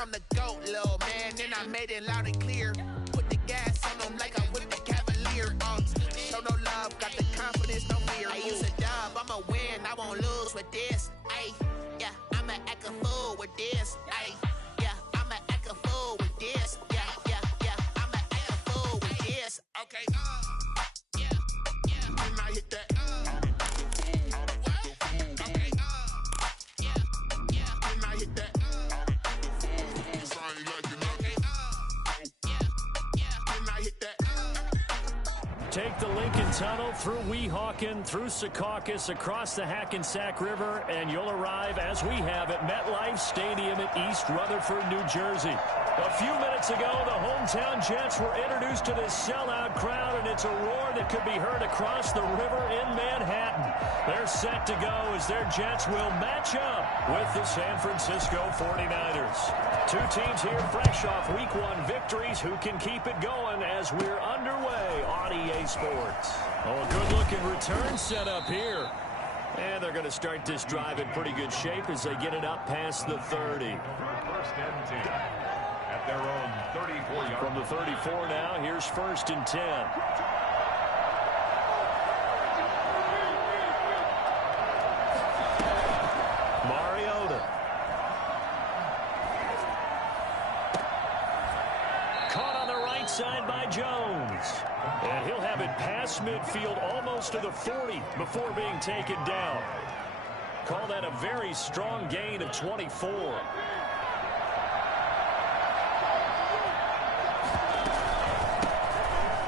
I'm the GOAT, little man, and I made it loud and clear. Put the gas on them like I'm with the Cavalier. Show no love, got the confidence, no fear. I use a dub, I'ma win, I won't lose with this. Ay, yeah, I'ma act a fool with this. Ay, yeah, I'ma act a fool with this. Yeah, yeah, yeah, I'ma act a fool with this. Okay, yeah, yeah, when I hit that. Take the Lincoln Tunnel through Weehawken, through Secaucus, across the Hackensack River, and you'll arrive, as we have, at MetLife Stadium in East Rutherford, New Jersey. A few minutes ago, the hometown Jets were introduced to this sellout crowd, and it's a roar that could be heard across the river in Manhattan. They're set to go as their Jets will match up with the San Francisco 49ers. Two teams here fresh off Week 1 victories. Who can keep it going as we're underway on EA Sports? Oh, a good-looking return set up here. And they're going to start this drive in pretty good shape as they get it up past the 30. First and 10 at their own 34-yard. From the 34 now, here's 1st and 10. Mariota. Caught on the right side by Jones. And he'll have it past midfield almost to the 40 before being taken down. Call that a very strong gain of 24.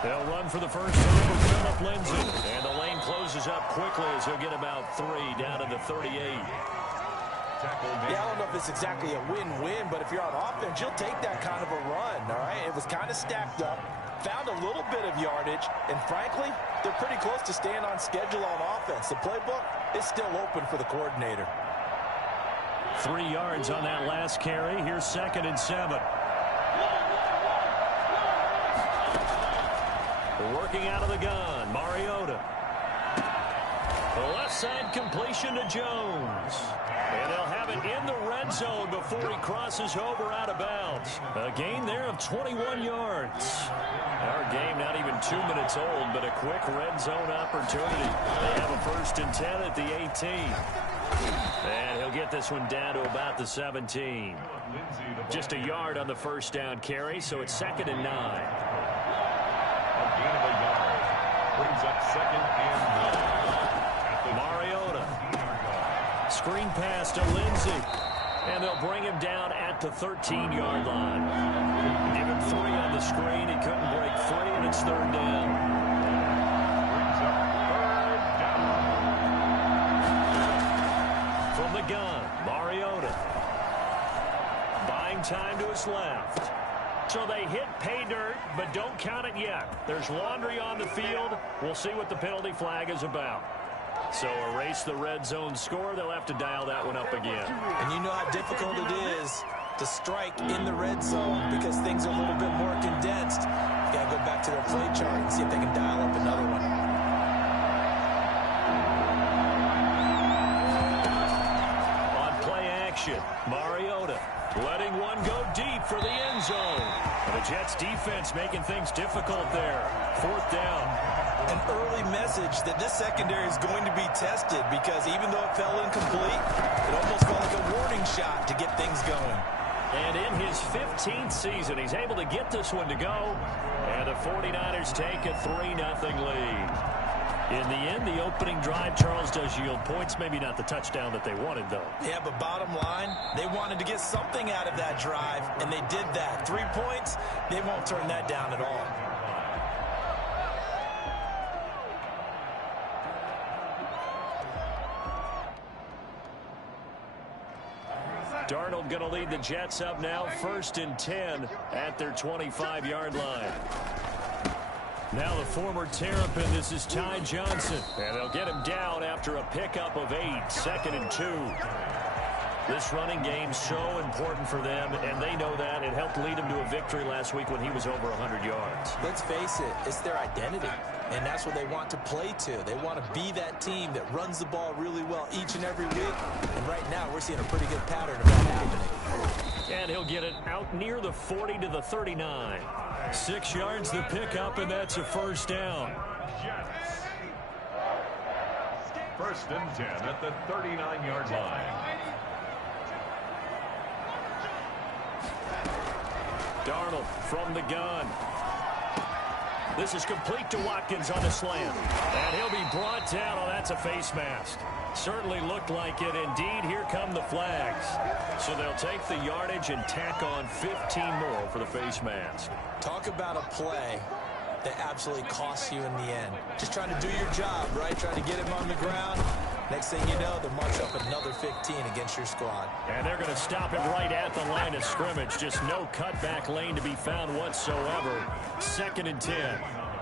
They'll run for the first time with Phillip Lindsay. And the lane closes up quickly as he'll get about 3 down to the 38. Yeah, I don't know if it's exactly a win-win, but if you're on offense, you'll take that kind of a run, all right? It was kind of stacked up, found a little bit of yardage, and frankly, they're pretty close to staying on schedule on offense. The playbook is still open for the coordinator. 3 yards on that last carry. Here's 2nd and 7. Working out of the gun, Mariota. The left side completion to Jones. And they'll have it in the red zone before he crosses over out of bounds. A gain there of 21 yards. Our game not even 2 minutes old, but a quick red zone opportunity. They have a 1st and 10 at the 18. And he'll get this one down to about the 17. Just a yard on the first down carry, so it's 2nd and 9. A gain of a yard brings up 2nd and 9. Mariota. Screen pass to Lindsay. And they'll bring him down at the 13-yard line. Give him 3 on the screen. He couldn't break 3, and it's 3rd down. Brings up 3rd down. From the gun, Mariota. Buying time to his left. So they hit pay dirt, but don't count it yet. There's laundry on the field. We'll see what the penalty flag is about. So erase the red zone score. They'll have to dial that one up again. And you know how difficult it is to strike in the red zone because things are a little bit more condensed. You got to go back to their play chart and see if they can dial up another one. On play action, Mariota letting one go deep for the end zone. And the Jets defense making things difficult there. 4th down. An early message that this secondary is going to be tested because even though it fell incomplete, it almost felt like a warning shot to get things going. And in his 15th season, he's able to get this one to go. And the 49ers take a 3-0 lead. In the end, the opening drive, Charles, does yield points. Maybe not the touchdown that they wanted, though. Yeah, but bottom line, they wanted to get something out of that drive, and they did that. 3 points, they won't turn that down at all. Darnold going to lead the Jets up now, 1st and 10 at their 25-yard line. Now the former Terrapin, this is Ty Johnson. And they'll get him down after a pickup of 8, 2nd and 2. This running game so important for them, and they know that. It helped lead them to a victory last week when he was over 100 yards. Let's face it, it's their identity, and that's what they want to play to. They want to be that team that runs the ball really well each and every week, and right now we're seeing a pretty good pattern of that happening. And he'll get it out near the 40 to the 39. 6 yards the pickup, and that's a first down. First and 10 at the 39-yard line. Darnold from the gun. This is complete to Watkins on the slant. And he'll be brought down. Oh, that's a face mask. Certainly looked like it. Indeed, here come the flags. So they'll take the yardage and tack on 15 more for the face mask. Talk about a play that absolutely costs you in the end. Just trying to do your job, right? Trying to get him on the ground. Next thing you know, they'll march up another 15 against your squad. And they're going to stop him right at the line of scrimmage. Just no cutback lane to be found whatsoever. 2nd and 10.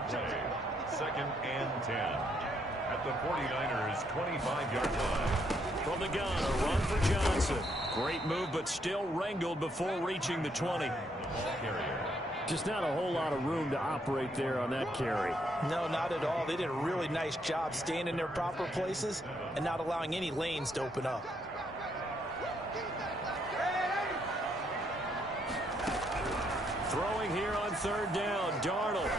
2nd and 10. At the 49ers' 25-yard line. From the gun, a run for Johnson. Great move, but still wrangled before reaching the 20. Carrier. Just not a whole lot of room to operate there on that carry. No, not at all. They did a really nice job staying in their proper places and not allowing any lanes to open up. Throwing here on 3rd down, Darnold.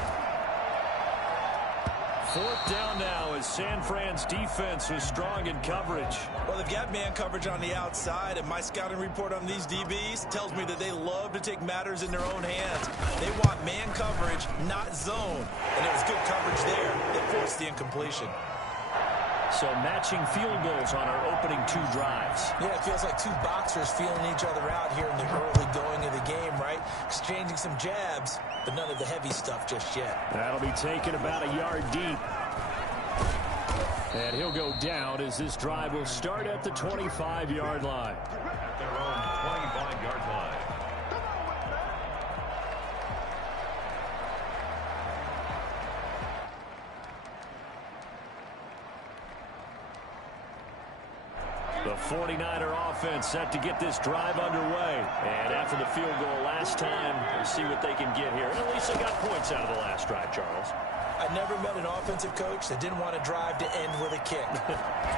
4th down now as San Fran's defense was strong in coverage. Well, they've got man coverage on the outside, and my scouting report on these DBs tells me that they love to take matters in their own hands. They want man coverage, not zone. And it was good coverage there that forced the incompletion. So matching field goals on our opening 2 drives. Yeah, it feels like 2 boxers feeling each other out here in the early going of the game, right? Exchanging some jabs, but none of the heavy stuff just yet. That'll be taken about a yard deep. And he'll go down as this drive will start at the 25-yard line. At their own 25-yard line. The 49er offense set to get this drive underway. And after the field goal last time, we'll see what they can get here. And at least they got points out of the last drive, Charles. I never met an offensive coach that didn't want to drive to end with a kick.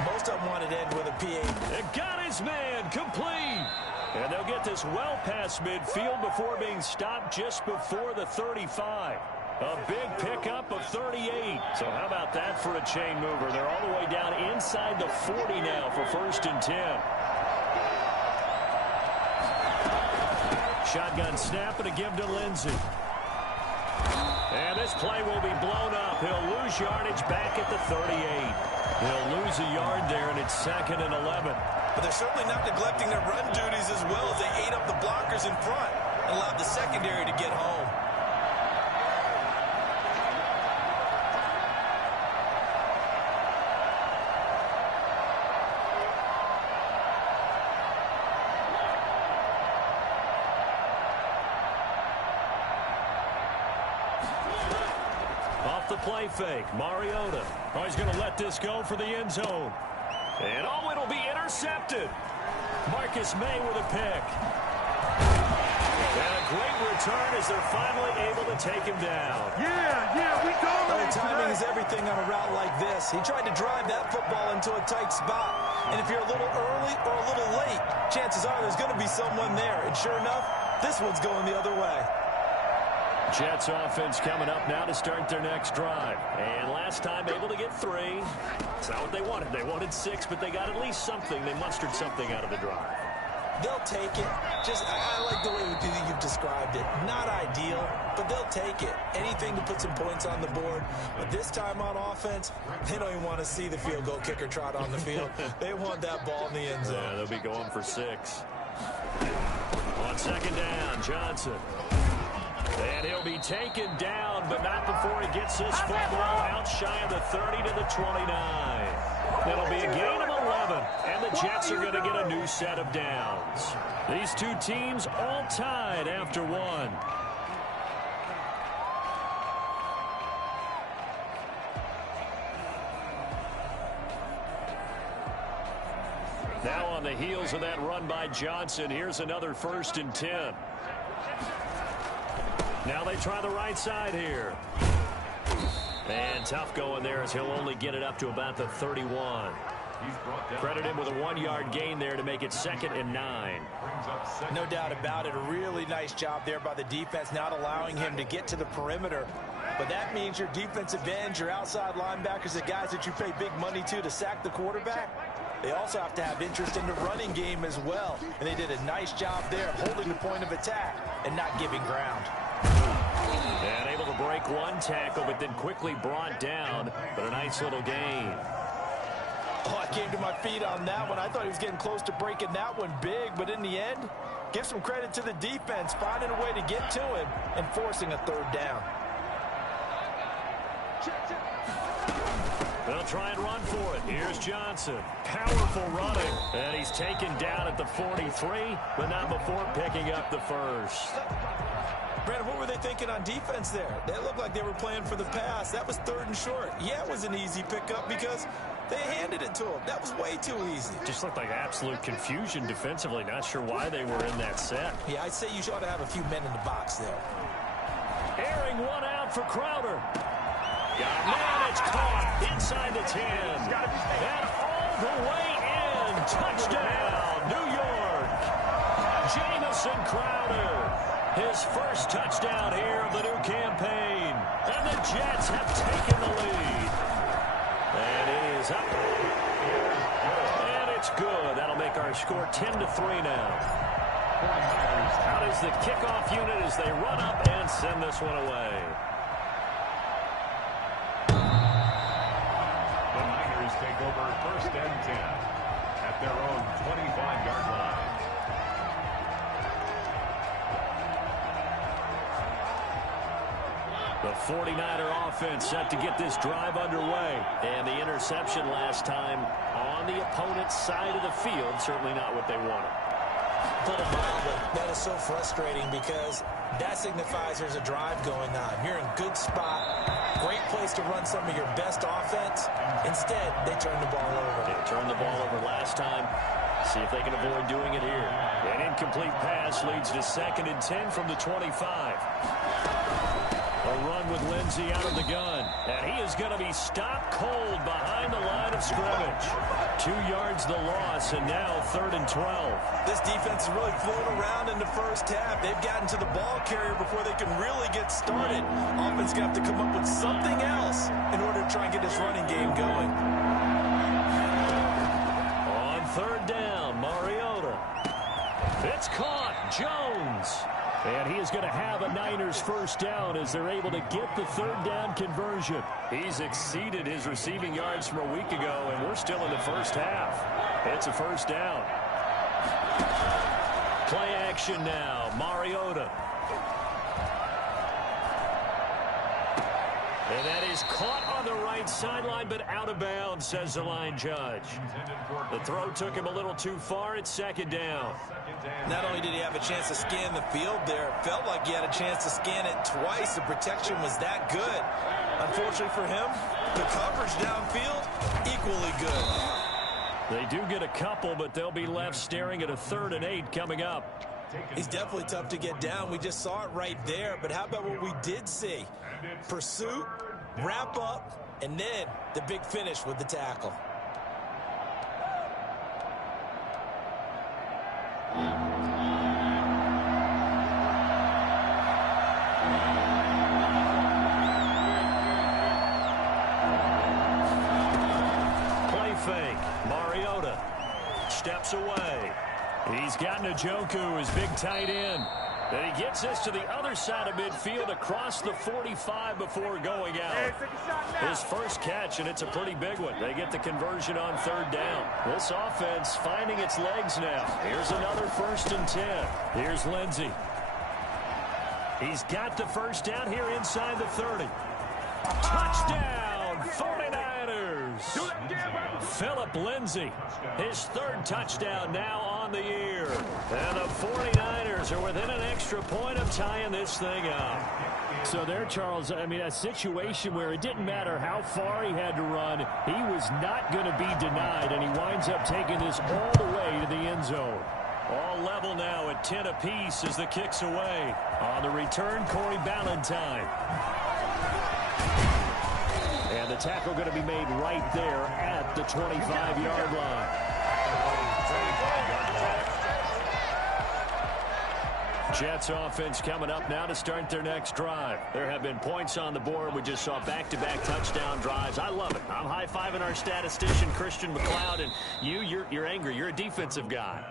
Most of them wanted to end with a PA. It got his man complete. And they'll get this well past midfield before being stopped just before the 35. A big pickup of 38. So how about that for a chain mover? They're all the way down inside the 40 now for 1st and 10. Shotgun snap and a give to Lindsey. And this play will be blown up. He'll lose yardage back at the 38. He'll lose a yard there, and it's 2nd and 11. But they're certainly not neglecting their run duties as well as they ate up the blockers in front and allowed the secondary to get home. Off the play fake, Mariota. Oh, he's going to let this go for the end zone. And oh, it'll be intercepted. Marcus May with a pick. And a great return as they're finally able to take him down. We dominate. Timing is everything on a route like this. He tried to drive that football into a tight spot. And if you're a little early or a little late, chances are there's going to be someone there. And sure enough, this one's going the other way. Jets offense coming up now to start their next drive. And last time able to get 3. It's not what they wanted. They wanted 6, but they got at least something. They mustered something out of the drive. They'll take it. I like the way you've described it. Not ideal, but they'll take it. Anything to put some points on the board. But this time on offense, they don't even want to see the field goal kicker trot on the field. They want that ball in the end zone. Yeah, they'll be going for 6. On 2nd down, Johnson. And he'll be taken down, but not before he gets this football out shy of the 30 to the 29. That'll be a gain of 11, and the Jets are going to get a new set of downs. These 2 teams all tied after 1. Now on the heels of that run by Johnson, here's another 1st and 10. Now they try the right side here. And tough going there as he'll only get it up to about the 31. Credit him with a 1-yard gain there to make it 2nd and 9. No doubt about it. A really nice job there by the defense, not allowing him to get to the perimeter. But that means your defensive ends, your outside linebackers, the guys that you pay big money to sack the quarterback, they also have to have interest in the running game as well. And they did a nice job there of holding the point of attack and not giving ground. And able to break one tackle, but then quickly brought down. But a nice little gain. Oh, I came to my feet on that one. I thought he was getting close to breaking that one big, but in the end, give some credit to the defense, finding a way to get to him and forcing a 3rd down. They'll try and run for it. Here's Johnson. Powerful running. And he's taken down at the 43, but not before picking up the 1st. Brandon, what were they thinking on defense there? They looked like they were playing for the pass. That was 3rd and short. Yeah, it was an easy pickup because they handed it to him. That was way too easy. Just looked like absolute confusion defensively. Not sure why they were in that set. Yeah, I'd say you ought to have a few men in the box there. Airing one out for Crowder. Got a man, it's caught inside the 10. And all the way in. Touchdown, New York. Jamison Crowder. His first touchdown here of the new campaign. And the Jets have taken the lead. And it is up. And it's good. That'll make our score 10-3 now. Out is the kickoff unit as they run up and send this one away. The Niners take over 1st and 10 at their own 25-yard line. The 49er offense set to get this drive underway. And the interception last time on the opponent's side of the field. Certainly not what they wanted. Put it mildly, that is so frustrating because that signifies there's a drive going on. You're in good spot. Great place to run some of your best offense. Instead, they turn the ball over. They turned the ball over last time. See if they can avoid doing it here. An incomplete pass leads to 2nd and 10 from the 25. A run with Lindsey out of the gun. And he is going to be stopped cold behind the line of scrimmage. 2 yards the loss, and now 3rd and 12. This defense is really flown around in the first half. They've gotten to the ball carrier before they can really get started. Offense going to have to come up with something else in order to try and get this running game going. On 3rd down, Mariota. It's caught. Jones. And he is going to have a Niners 1st down as they're able to get the 3rd down conversion. He's exceeded his receiving yards from a week ago, and we're still in the first half. It's a 1st down. Play action now. Mariota. And that is caught on the right sideline, but out of bounds, says the line judge. The throw took him a little too far. It's 2nd down. Not only did he have a chance to scan the field there, it felt like he had a chance to scan it twice. The protection was that good. Unfortunately for him, the coverage downfield, equally good. They do get a couple, but they'll be left staring at a 3rd and 8 coming up. He's definitely tough to get down. We just saw it right there. But how about what we did see? Pursuit, wrap up, and then the big finish with the tackle. Play fake. Mariota steps away. He's got Njoku, his big tight end. And he gets this to the other side of midfield across the 45 before going out. His first catch, and it's a pretty big one. They get the conversion on 3rd down. This offense finding its legs now. Here's another 1st and 10. Here's Lindsey. He's got the 1st down here inside the 30. Touchdown, 49ers. Philip Lindsey, his 3rd touchdown now on the year. And the 49ers are within an extra point of tying this thing up. So there, Charles, I mean, a situation where it didn't matter how far he had to run, he was not going to be denied, and he winds up taking this all the way to the end zone. All level now at 10 apiece as the kick's away. On the return, Corey Ballantyne. And the tackle going to be made right there at the 25-yard line. Jets offense coming up now to start their next drive. There have been points on the board. We just saw back-to-back touchdown drives. I love it. I'm high-fiving our statistician, Christian McLeod, and you're angry. You're a defensive guy.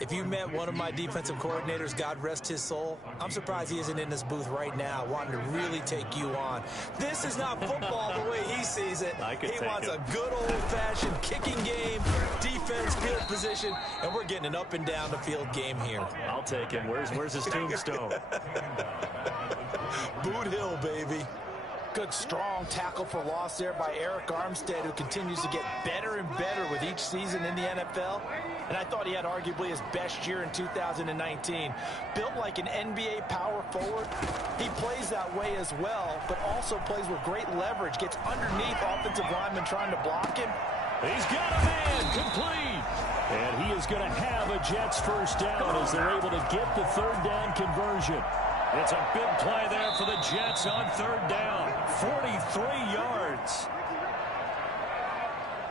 If you met one of my defensive coordinators, God rest his soul, I'm surprised he isn't in this booth right now wanting to really take you on. This is not football the way he sees it. He wants a good old-fashioned kicking game, defense, field position, and we're getting an up-and-down-the-field game here. I'll take him. Where's his tombstone? Boot Hill, baby. Good, strong tackle for loss there by Eric Armstead, who continues to get better and better with each season in the NFL. And I thought he had arguably his best year in 2019. Built like an NBA power forward, he plays that way as well, but also plays with great leverage, gets underneath offensive linemen trying to block him. He's got a man, complete. And he is going to have a Jets first down as they're able to get the third down conversion. It's a big play there for the Jets on third down. 43 yards.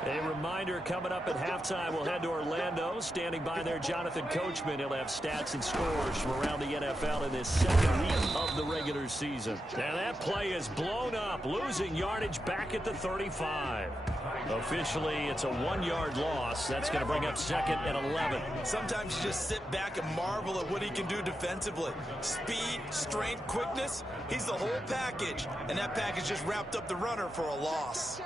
A reminder coming up at halftime. We'll head to Orlando. Standing by there, Jonathan Coachman. He'll have stats and scores from around the NFL in this second week of the regular season. Now that play is blown up, losing yardage back at the 35. Officially, it's a 1-yard loss. That's going to bring up second and 11. Sometimes you just sit back and marvel at what he can do defensively. Speed, strength, quickness. He's the whole package. And that package just wrapped up the runner for a loss.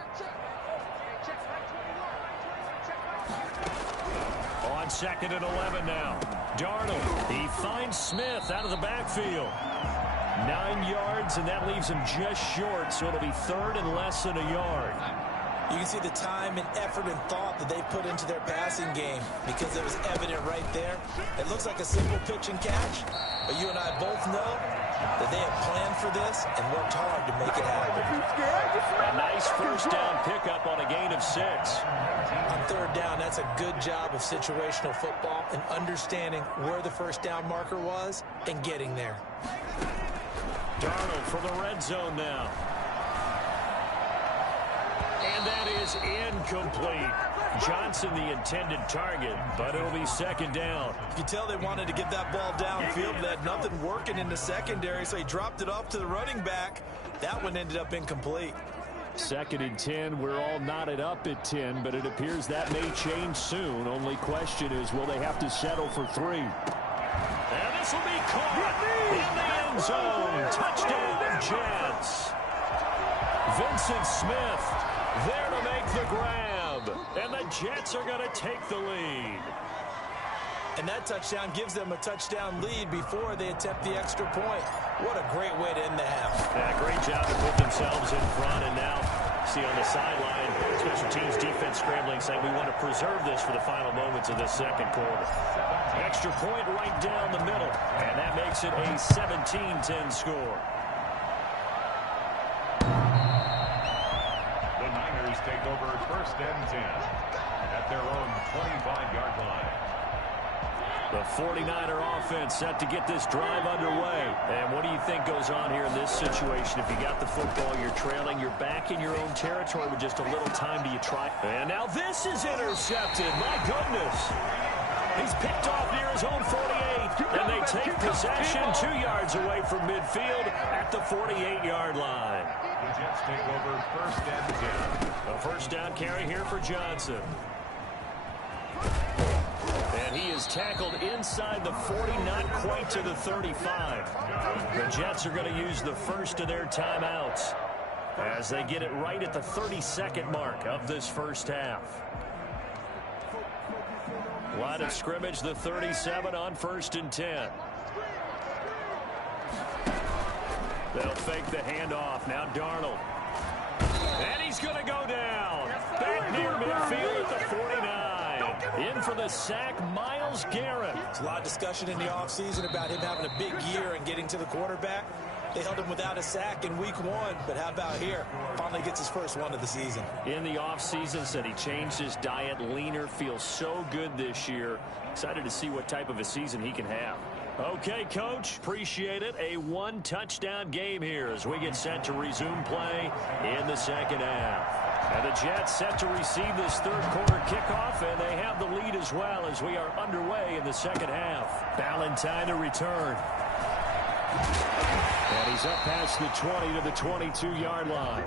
On second and 11 now. Darnold, he finds Smith out of the backfield. 9 yards, and that leaves him just short, so it'll be third and less than a yard. You can see the time and effort and thought that they put into their passing game because it was evident right there. It looks like a simple pitch and catch, but you and I both know that they have planned for this and worked hard to make it happen. A nice first down pickup on a gain of 6. On third down, that's a good job of situational football and understanding where the first down marker was and getting there. Darnold for the red zone now. And that is incomplete. Johnson the intended target, but it'll be second down. You can tell they wanted to get that ball downfield, but they had nothing working in the secondary, so he dropped it off to the running back. That one ended up incomplete. Second and 10. We're all knotted up at 10, but it appears that may change soon. Only question is, will they have to settle for 3? And this will be caught in the end zone. Touchdown, Jets. Vincent Smith there to make the grab. And the Jets are going to take the lead. And that touchdown gives them a touchdown lead before they attempt the extra point. What a great way to end the half. Yeah, great job to put themselves in front. And now, see on the sideline, special teams defense scrambling, saying we want to preserve this for the final moments of this second quarter. Extra point right down the middle. And that makes it a 17-10 score. The Niners take over first and 10 at their own 25-yard line. The 49er offense set to get this drive underway. And what do you think goes on here in this situation? If you got the football, you're trailing, you're back in your own territory with just a little time. Do you try? And now this is intercepted. My goodness. He's picked off near his own 48. And they take possession 2 yards away from midfield at the 48-yard line. The Jets take over first and 10. A first down carry here for Johnson. And he is tackled inside the 40, not quite to the 35. The Jets are going to use the first of their timeouts as they get it right at the 32nd mark of this first half. Line of scrimmage, the 37 on first and 10. They'll fake the handoff. Now Darnold. And he's going to go down. Back near midfield at the 49. In for the sack, Myles Garrett. There's a lot of discussion in the offseason about him having a big year and getting to the quarterback. They held him without a sack in week 1, but how about here? Finally gets his first one of the season. In the offseason, said he changed his diet, leaner, feels so good this year. Excited to see what type of a season he can have. Okay, Coach, appreciate it. A one-touchdown game here as we get set to resume play in the second half. And the Jets set to receive this third-quarter kickoff, and they have the lead as well as we are underway in the second half. Valentine to return. And he's up past the 20 to the 22-yard line.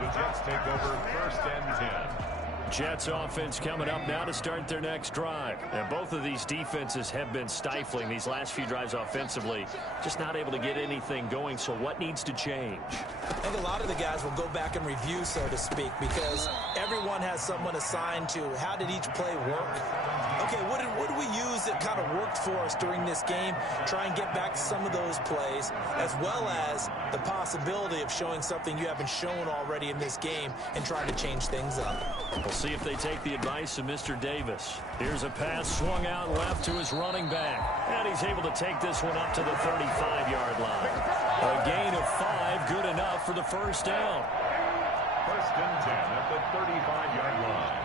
The Jets take over 1st and 10. Jets offense coming up now to start their next drive. And both of these defenses have been stifling these last few drives offensively. Just not able to get anything going, so what needs to change? I think a lot of the guys will go back and review, so to speak, because everyone has someone assigned to how did each play work. Okay, what did we use that kind of worked for us during this game? Try and get back to some of those plays, as well as the possibility of showing something you haven't shown already in this game and trying to change things up. We'll see if they take the advice of Mr. Davis. Here's a pass swung out left to his running back. And he's able to take this one up to the 35-yard line. A gain of 5, good enough for the first down. 1st and 10 at the 35-yard line.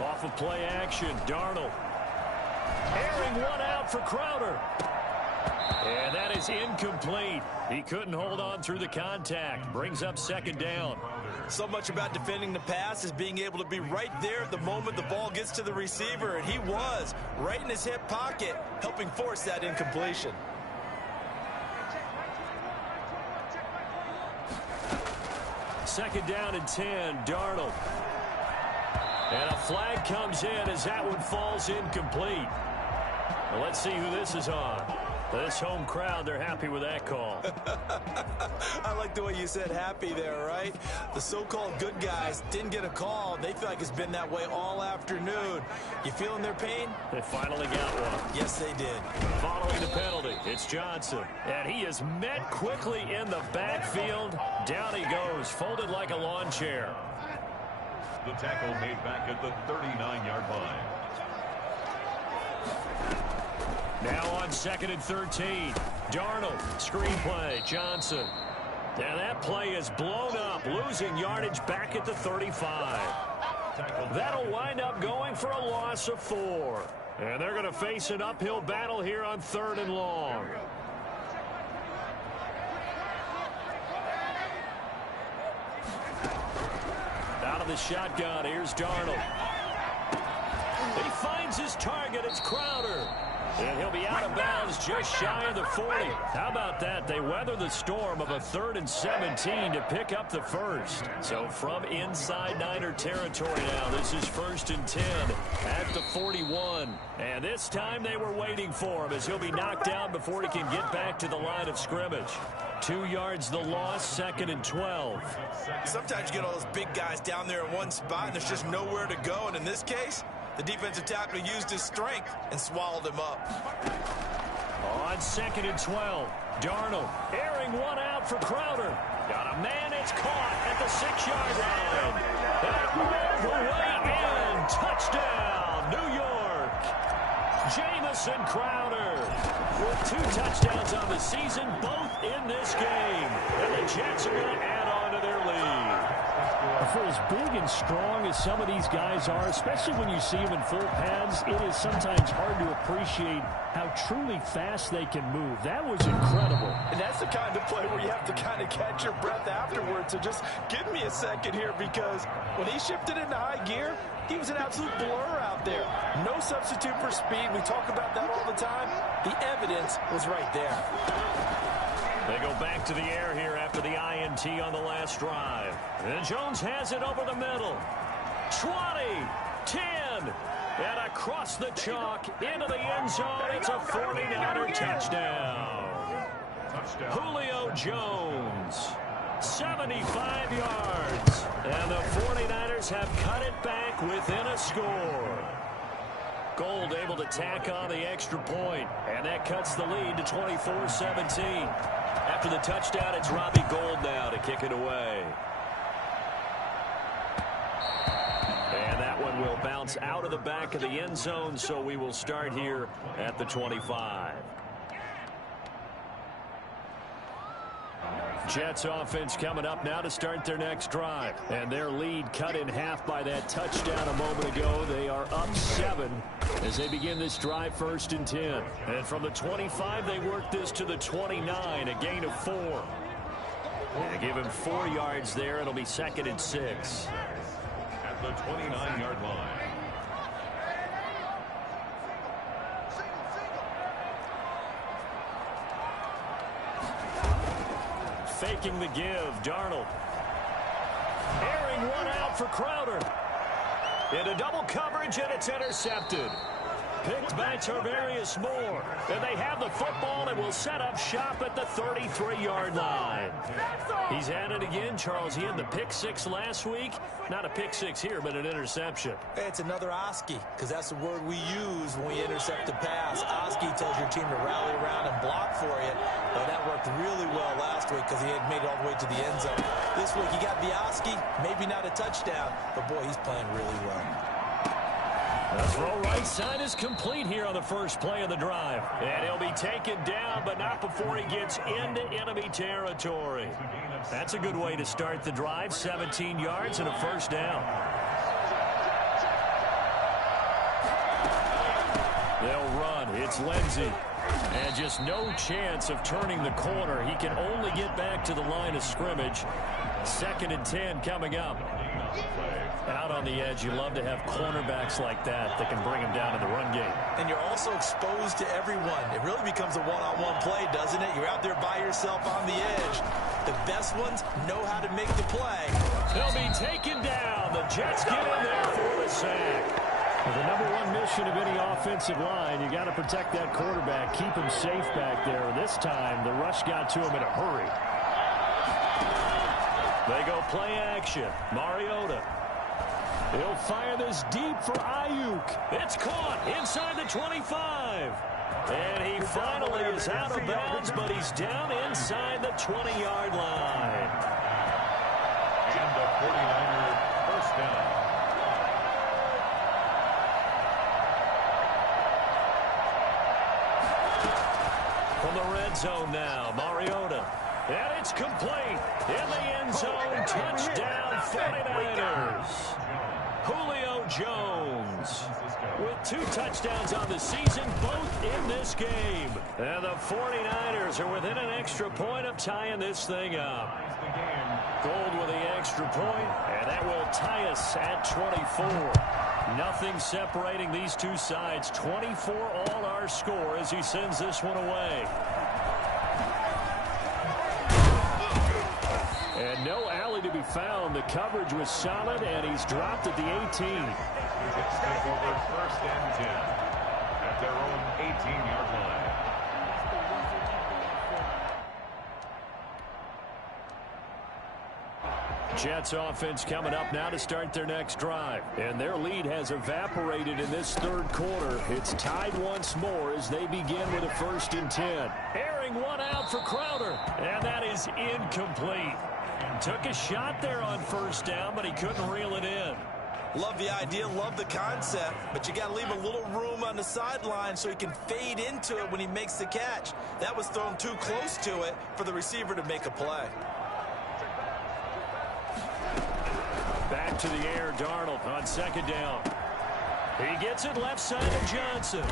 Off of play action, Darnold. Airing one out for Crowder. And that is incomplete. He couldn't hold on through the contact. Brings up 2nd down. So much about defending the pass is being able to be right there at the moment the ball gets to the receiver, and he was right in his hip pocket, helping force that incompletion. Second down and 10, Darnold. And a flag comes in as that one falls incomplete. Well, let's see who this is on. This home crowd, they're happy with that call. I like the way you said happy there, right? The so-called good guys didn't get a call. They feel like it's been that way all afternoon. You feeling their pain? They finally got one. Yes, they did. Following the penalty, it's Johnson. And he is met quickly in the backfield. Down he goes, folded like a lawn chair. The tackle made back at the 39-yard line. Now on 2nd and 13. Darnold, screen play, Johnson. And that play is blown up, losing yardage back at the 35. That'll wind up going for a loss of 4. And they're going to face an uphill battle here on 3rd and long. Out of the shotgun, here's Darnold. He finds his target, it's Crowder. And he'll be out of bounds just shy of the 40. How about that? They weather the storm of a 3rd and 17 to pick up the first. So from inside Niner territory now, this is 1st and 10 at the 41. And this time they were waiting for him as he'll be knocked down before he can get back to the line of scrimmage. 2 yards the loss, 2nd and 12. Sometimes you get all those big guys down there in one spot and there's just nowhere to go. And in this case, the defensive tackle used his strength and swallowed him up. On 2nd and 12, Darnold airing one out for Crowder. Got a man, it's caught at the 6-yard line. And the way in, touchdown, New York. Jamison Crowder with 2 touchdowns on the season, both in this game. And the Jets are going to add on to their lead. For as big and strong as some of these guys are, especially when you see them in full pads, it is sometimes hard to appreciate how truly fast they can move. That was incredible. And that's the kind of play where you have to kind of catch your breath afterwards. So just give me a second here, because when he shifted into high gear, he was an absolute blur out there. No substitute for speed. We talk about that all the time. The evidence was right there. They go back to the air here after the INT on the last drive. And Jones has it over the middle. 20, 10, and across the chalk into the end zone. It's a 49er touchdown. Julio Jones, 75 yards. And the 49ers have cut it back within a score. Gold able to tack on the extra point, and that cuts the lead to 24-17. After the touchdown, it's Robbie Gould now to kick it away. And that one will bounce out of the back of the end zone, so we will start here at the 25. Jets offense coming up now to start their next drive. And their lead cut in half by that touchdown a moment ago. They are up 7 as they begin this drive, 1st and 10. And from the 25, they work this to the 29, a gain of 4. They give him 4 yards there. It'll be 2nd and 6. At the 29-yard line. Faking the give, Darnold. Airing one out for Crowder. Into double coverage, and it's intercepted. Picked by Tarvarius Moore. And they have the football and will set up shop at the 33-yard line. He's at it again, Charles. He had the pick 6 last week. Not a pick 6 here, but an interception. It's another Oski, because that's the word we use when we intercept a pass. Oski tells your team to rally around and block for you. Well, that worked really well last week because he had made it all the way to the end zone. This week he got the Oski, maybe not a touchdown, but boy, he's playing really well. The throw right side is complete here on the first play of the drive. And he'll be taken down, but not before he gets into enemy territory. That's a good way to start the drive. 17 yards and a first down. They'll run. It's Lindsey. And just no chance of turning the corner. He can only get back to the line of scrimmage. 2nd and 10 coming up. Out on the edge, you love to have cornerbacks like that can bring him down in the run game. And you're also exposed to everyone. It really becomes a one-on-one play, doesn't it? You're out there by yourself on the edge. The best ones know how to make the play. He'll be taken down. The Jets get in there for the sack. Well, the number 1 mission of any offensive line, you got to protect that quarterback, keep him safe back there. This time, the rush got to him in a hurry. They go play action. Mariota. He'll fire this deep for Ayuk. It's caught inside the 25. And he finally is out of bounds, but he's down inside the 20-yard line. And the 49er first down. From the red zone now, Mariota. And it's complete. In the end zone, touchdown 49ers. Julio Jones with 2 touchdowns on the season, both in this game. And the 49ers are within an extra point of tying this thing up. Gold with the extra point, and that will tie us at 24. Nothing separating these two sides. 24 all our score as he sends this one away. And no alley to be found. The coverage was solid, and he's dropped at the 18. It's take over 1st and 10 at their own 18-yard line. Jets offense coming up now to start their next drive. And their lead has evaporated in this 3rd quarter. It's tied once more as they begin with a 1st and 10. Airing one out for Crowder. And that is incomplete. Took a shot there on 1st down, but he couldn't reel it in. Love the idea, love the concept, but you got to leave a little room on the sideline so he can fade into it when he makes the catch. That was thrown too close to it for the receiver to make a play. Back to the air, Darnold on 2nd down. He gets it left side of Johnson.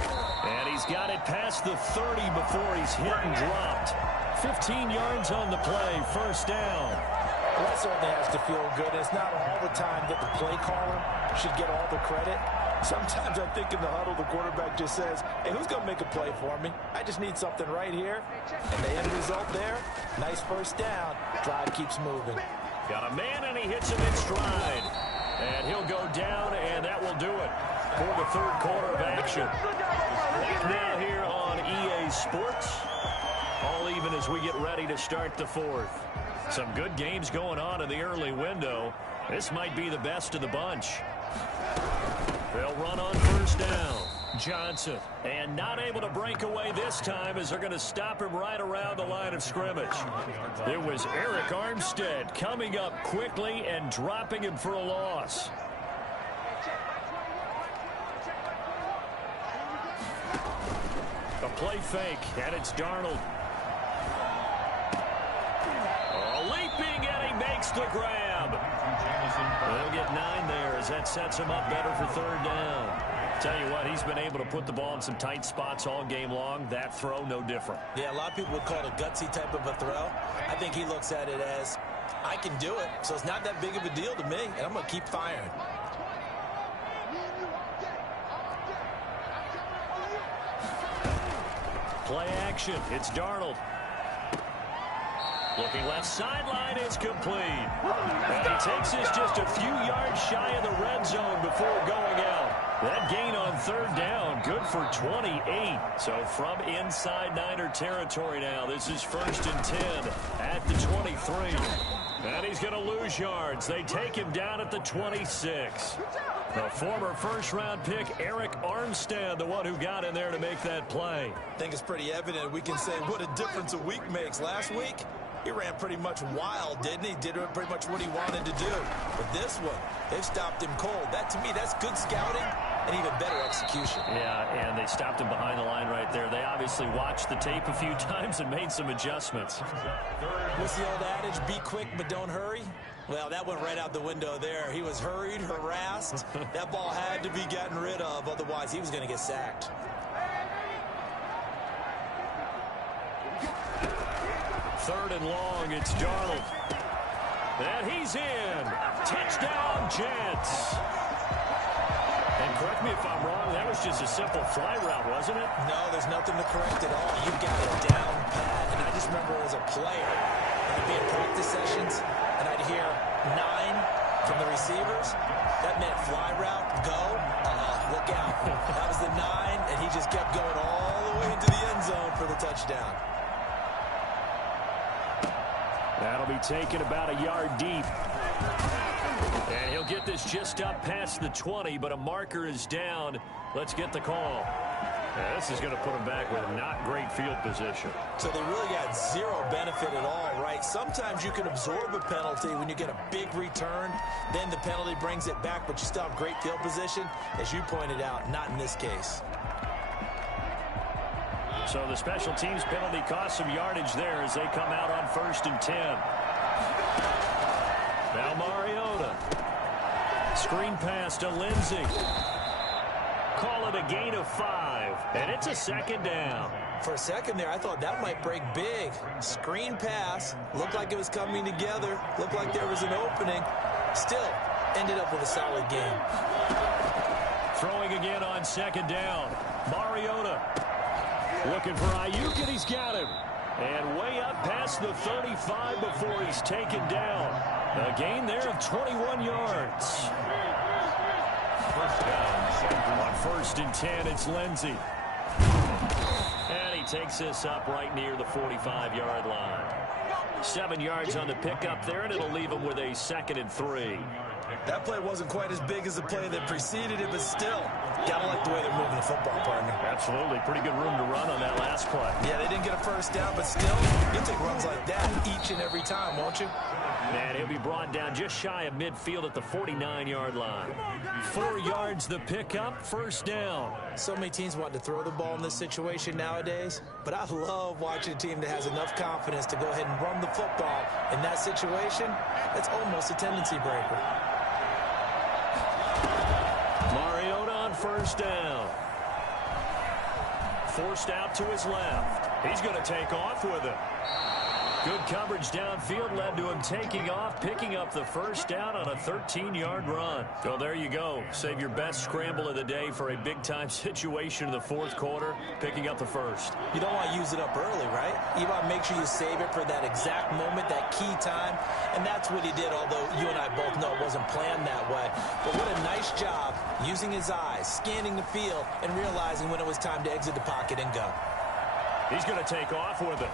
And he's got it past the 30 before he's hit and dropped. 15 yards on the play, 1st down. Well, that certainly has to feel good. It's not all the time that the play caller should get all the credit. Sometimes I think in the huddle, the quarterback just says, hey, who's going to make a play for me? I just need something right here. And the end result there, nice 1st down. Drive keeps moving. Got a man, and he hits him in stride. And he'll go down, and that will do it for the 3rd quarter of action. Back now here on EA Sports. All even as we get ready to start the 4th. Some good games going on in the early window. This might be the best of the bunch. They'll run on 1st down. Johnson, and not able to break away this time as they're going to stop him right around the line of scrimmage. It was Eric Armstead coming up quickly and dropping him for a loss. A play fake, and it's Darnold. the grab. They'll get 9 there as that sets him up better for 3rd down. Tell you what, he's been able to put the ball in some tight spots all game long. That throw, no different. Yeah, a lot of people would call it a gutsy type of a throw. I think he looks at it as, I can do it, so it's not that big of a deal to me, and I'm going to keep firing. Play action. It's Darnold. Looking left sideline, it's complete. And he takes this just a few yards shy of the red zone before going out. That gain on 3rd down, good for 28. So from inside Niner territory now, this is 1st and 10 at the 23. And he's going to lose yards. They take him down at the 26. The former first-round pick, Eric Armstead, the one who got in there to make that play. I think it's pretty evident. We can say what a difference a week makes. Last week, he ran pretty much wild, didn't he? Did pretty much what he wanted to do. But this one, they've stopped him cold. That, to me, that's good scouting and even better execution. Yeah, and they stopped him behind the line right there. They obviously watched the tape a few times and made some adjustments. What's the old adage? Be quick, but don't hurry. Well, that went right out the window there. He was hurried, harassed. That ball had to be gotten rid of. Otherwise, he was going to get sacked. Third and long, it's Darnold. And he's in. Touchdown, Jets. And correct me if I'm wrong, that was just a simple fly route, wasn't it? No, there's nothing to correct at all. You've got it down pat. And I just remember as a player, I'd be in practice sessions, and I'd hear 9 from the receivers. That meant fly route, go, look out. That was the 9, and he just kept going all the way into the end zone for the touchdown. That'll be taken about a yard deep. And he'll get this just up past the 20, but a marker is down. Let's get the call. Yeah, this is going to put him back with not great field position. So they really got zero benefit at all, right? Sometimes you can absorb a penalty when you get a big return. Then the penalty brings it back, but you still have great field position. As you pointed out, not in this case. So the special teams penalty cost some yardage there as they come out on 1st and 10. Now Mariota. Screen pass to Lindsey. Call it a gain of 5. And it's a 2nd down. For a second there, I thought that might break big. Screen pass. Looked like it was coming together. Looked like there was an opening. Still, ended up with a solid game. Throwing again on 2nd down. Mariota. Looking for Ayuk, and he's got him. And way up past the 35 before he's taken down. A gain there of 21 yards. On 1st and 10, it's Lindsey. And he takes this up right near the 45-yard line. 7 yards on the pickup there, and it'll leave him with a 2nd and 3. That play wasn't quite as big as the play that preceded it, but still, gotta like the way they're moving the football, partner. Absolutely. Pretty good room to run on that last play. Yeah, they didn't get a first down, but still, you'll take runs like that each and every time, won't you? And he'll be brought down just shy of midfield at the 49-yard line. 4 yards the pickup, 1st down. So many teams want to throw the ball in this situation nowadays, but I love watching a team that has enough confidence to go ahead and run the football. In that situation, that's almost a tendency breaker. Mariota on 1st down. Forced out to his left. He's going to take off with it. Good coverage downfield led to him taking off, picking up the 1st down on a 13-yard run. So there you go. Save your best scramble of the day for a big-time situation in the 4th quarter, picking up the 1st. You don't want to use it up early, right? You want to make sure you save it for that exact moment, that key time. And that's what he did, although you and I both know it wasn't planned that way. But what a nice job using his eyes, scanning the field, and realizing when it was time to exit the pocket and go. He's going to take off with it.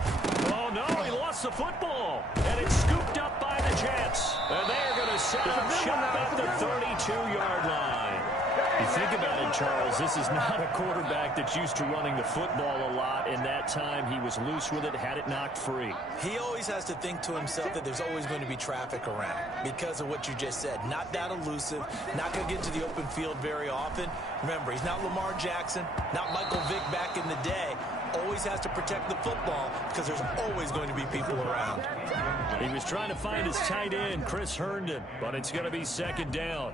Oh, no, he lost the football. And it's scooped up by the Jets. And they're going to set up shop at the 32-yard line. think about it, Charles, this is not a quarterback that's used to running the football a lot. In that time, he was loose with it, had it knocked free. He always has to think to himself that there's always going to be traffic around because of what you just said. Not that elusive, not going to get to the open field very often. Remember, he's not Lamar Jackson, not Michael Vick back in the day. Always has to protect the football because there's always going to be people around. He was trying to find his tight end, Chris Herndon, but it's going to be second down.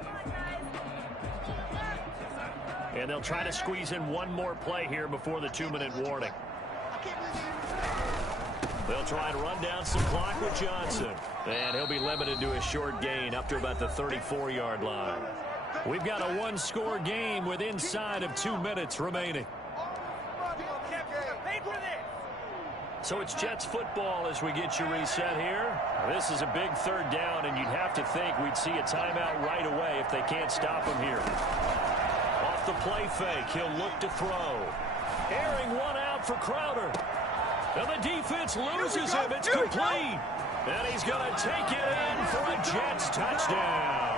And they'll try to squeeze in one more play here before the 2-minute warning. They'll try and run down some clock with Johnson. And he'll be limited to a short gain up to about the 34-yard line. We've got a one-score game with inside of 2 minutes remaining. So it's Jets football as we get you reset here. This is a big third down, and you'd have to think we'd see a timeout right away if they can't stop him here. Off the play fake, he'll look to throw. Airing one out for Crowder. And the defense loses him. It's complete. And he's going to take it in for a Jets touchdown.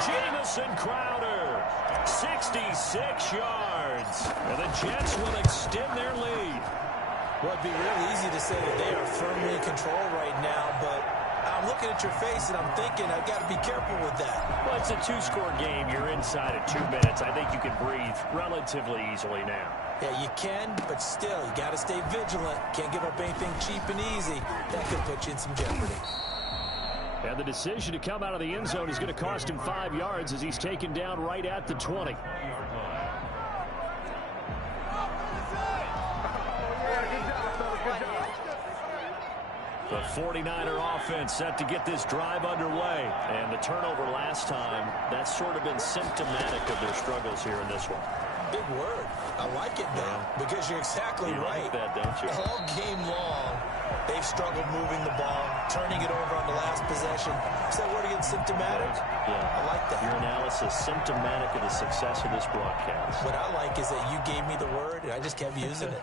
Jamison Crowder, 66 yards. And the Jets will extend their lead. Well, it'd be real easy to say that they are firmly in control right now, but I'm looking at your face and I'm thinking I've got to be careful with that. Well, it's a two-score game. You're inside of 2 minutes. I think you can breathe relatively easily now. Yeah, you can, but still, you got to stay vigilant. Can't give up anything cheap and easy. That could put you in some jeopardy. And the decision to come out of the end zone is going to cost him 5 yards as he's taken down right at the 20. The 49er offense set to get this drive underway. And the turnover last time, that's sort of been symptomatic of their struggles here in this one. Big word. I like it now because you're exactly right. Like that, don't you? All game long, they've struggled moving the ball, turning it over on the last possession. Is that word again, symptomatic? Yeah. I like that. Your analysis, symptomatic of the success of this broadcast. What I like is that you gave me the word, and I just kept using it.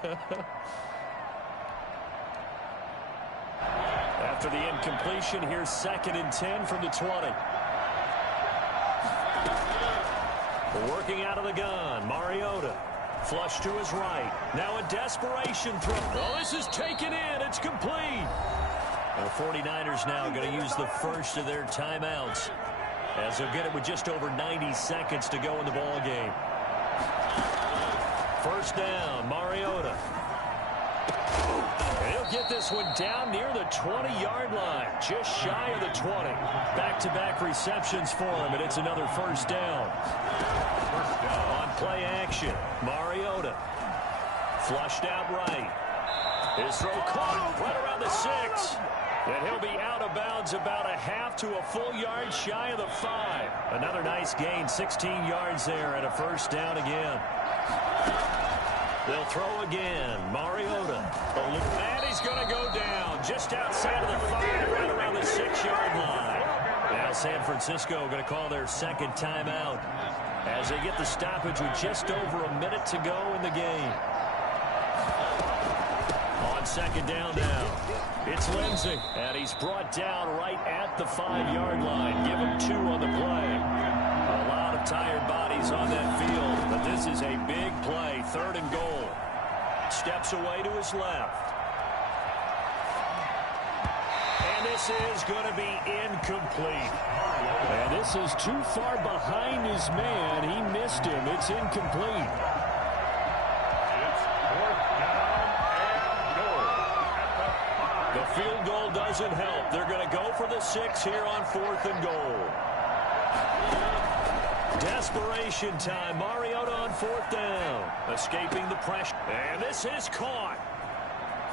After the incompletion, here's 2nd and 10 from the 20. Working out of the gun, Mariota. Flush to his right. Now a desperation throw. Oh, this is taken in. It's complete. And the 49ers now going to use the first of their timeouts as they'll get it with just over 90 seconds to go in the ball game. First down, Mariota. He'll get this one down near the 20-yard line, just shy of the 20. Back-to-back receptions for him, and it's another first down. On play action, Mariota. Flushed out right. His throw caught right around the 6. And he'll be out of bounds about a half to a full yard shy of the 5. Another nice gain, 16 yards there, and a first down again. They'll throw again. Mariota. And he's going to go down just outside of the 5, right around the 6-yard line. Now San Francisco going to call their second timeout as they get the stoppage with just over a minute to go in the game. On second down now, it's Lindsey. And he's brought down right at the 5-yard line. Give him 2 on the play. A lot of tired bodies on that field, but this is a big play. 3rd and goal. Steps away to his left. And this is going to be incomplete. And this is too far behind his man. He missed him. It's incomplete. It's 4th down and goal. The field goal doesn't help. They're going to go for the 6 here on 4th and goal. Desperation time. Mariota on 4th down. Escaping the pressure. And this is caught.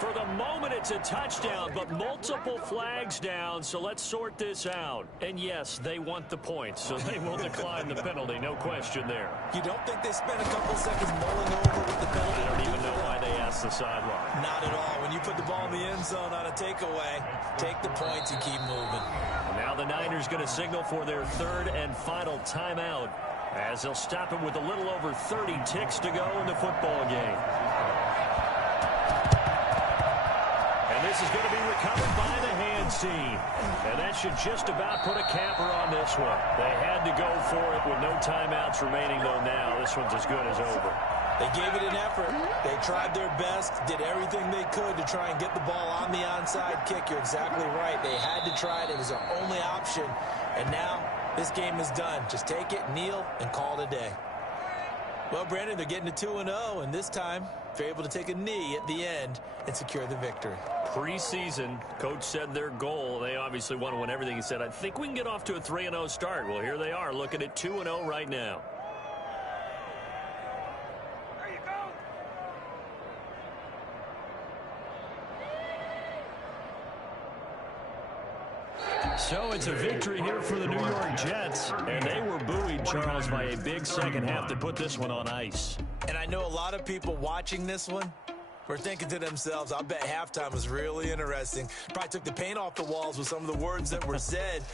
For the moment, it's a touchdown, but multiple flags down, so let's sort this out. And yes, they want the points, so they will decline the penalty. No question there. You don't think they spent a couple seconds mulling over with the penalty? I don't even know why they asked the sideline. Not at all. When you put the ball in the end zone on a takeaway, take the points and keep moving. Now the Niners going to signal for their 3rd and final timeout as they'll stop him with a little over 30 ticks to go in the football game. And this is going to be recovered by the hands 17. And that should just about put a capper on this one. They had to go for it with no timeouts remaining, though now this one's as good as over. They gave it an effort. They tried their best, did everything they could to try and get the ball on the onside kick. You're exactly right. They had to try it. It was their only option. And now this game is done. Just take it, kneel, and call it a day. Well, Brandon, they're getting to 2-0, and this time they're able to take a knee at the end and secure the victory. Preseason, coach said their goal, they obviously want to win everything. He said, I think we can get off to a 3-0 start. Well, here they are looking at 2-0 right now. So it's a victory here for the New York Jets, and they were buoyed, Charles, by a big second half to put this one on ice. And I know a lot of people watching this one were thinking to themselves, I bet halftime was really interesting. Probably took the paint off the walls with some of the words that were said.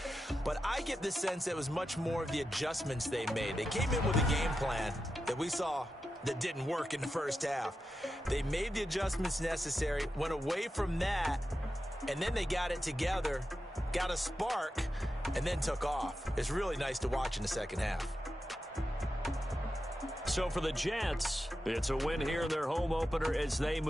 But I get the sense that it was much more of the adjustments they made. They came in with a game plan that we saw that didn't work in the first half. They made the adjustments necessary, went away from that, and then they got it together, got a spark, and then took off. It's really nice to watch in the second half. So for the Jets, it's a win here in their home opener as they move